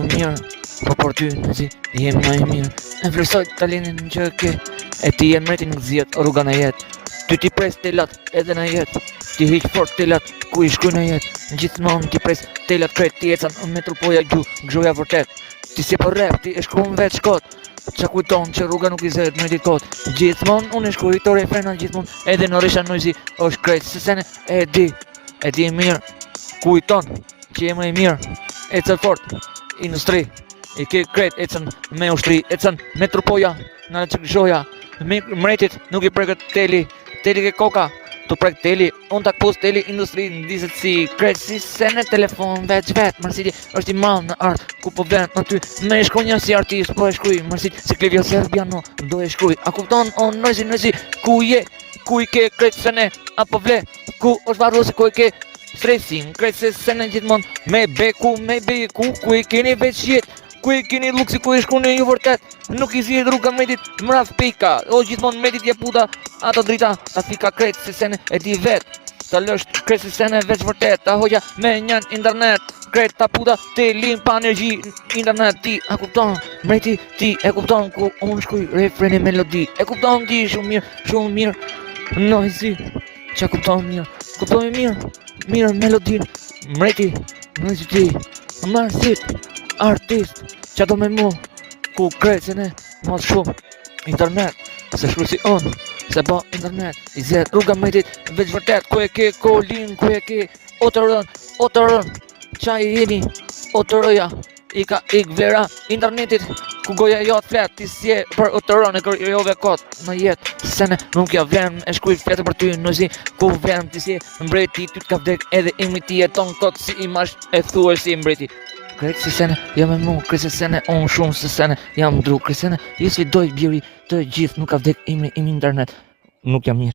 mirë, po për ty nëzi jem më e mirë. E vlerësoj talinin që ke, e ti e mreti nuk zjet rruga në jetë. Ty ti pres telat edhe në jetë, ti hiq fort telat ku i shkuj në jetë. Gjithmonë ti pres telat kret, ti ecan në metropoja gjoja vërtet. Ti si për rep, ti e shkruan vetë shkot. Qa kujton që rruga nuk i zet me dikot. Gjithmonë unë e shkruaj të refrena gjithmonë, edhe në risha nojzi është krejt se sene e di mirë. Kujton që je më i mirë, ecën fort, industri, i ke krejt ecën me ushtri, ecën metropoja, në që gjoja. Mretit nuk i prekët teli ke koka, tu prek teli, unë tak pos teli industri, në diset si krejt si se në telefon veç mërsiti është i malë në artë, ku po vend në ty, me e shkruj një si artist, po e shkruj, mërsiti si Klevio Serbiano, do e shkruj, a kupton, o nëzi, ku je, ku i ke krejt se ne, apo vle, ku është varrosi, ku i ke stresim, krejt se ne gjithmon, me beku, ku i keni veç jetë, ku i keni luksi, ku i shkruani ju vërtet, nuk i zjet rruga mretit, mraf pika, o gjithmonë mretit je puta, ato drita, ta fika krejt se sene e di vet, ta lësh krejt se sene veç vërtet, ta hoqja me njën internet, krejt ta puta, te lim pa energji, internet ti, a kupton, mreti ti, e kupton ku unë shkuj refreni melodi, e kupton ti shumë mirë, noizi, që kupton mirë melodin, mreti, noizi ti, marsit, artist, që do me mu, ku krejt se ne, mos shumë, internet, se shkru si unë, se ba internet, i zet rruga mretit, veç vërtet, ku e ke kolin, ku e ke otërën, qa i jeni, otërëja, i ka ik vlera internetit, ku goja jo të flet, ti si e për otërën e kërjove kot, në jetë, se ne nuk ja vlen, e shkuj fletë për ty, nëzi, ku vlen, ti si e mbreti, ty t'ka vdek, edhe imi ti jeton kot, si imash e thuaj si mbreti. Krejt se sene, jam e mu, krejt se sene, unë shumë se sene, jam dru, krejt se sene, jesvi doj bjeri të gjithë, nuk ka vdek imi internet, nuk jam mirë.